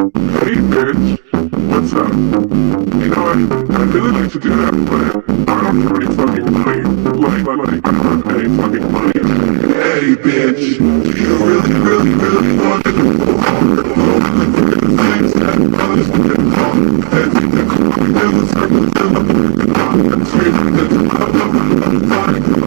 Hey bitch, what's up? You know, I'd really like to do that, but I don't have any fucking money. I don't have any fucking money. Hey bitch, do you really want to do the things that others wouldn't call heads in the circles in the and screaming that I love fine.